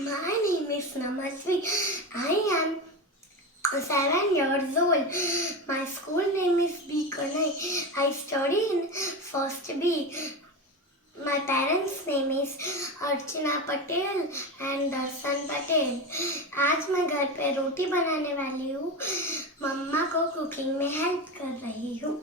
My name is Namasvi. I am 7 years old. My school name is B-kanae. I study in first B. My parents' name is Archana Patel and दर्शन पटेल. आज मैं घर पे रोटी बनाने वाली हूँ. मम्मा को कुकिंग में हेल्प कर रही हूँ.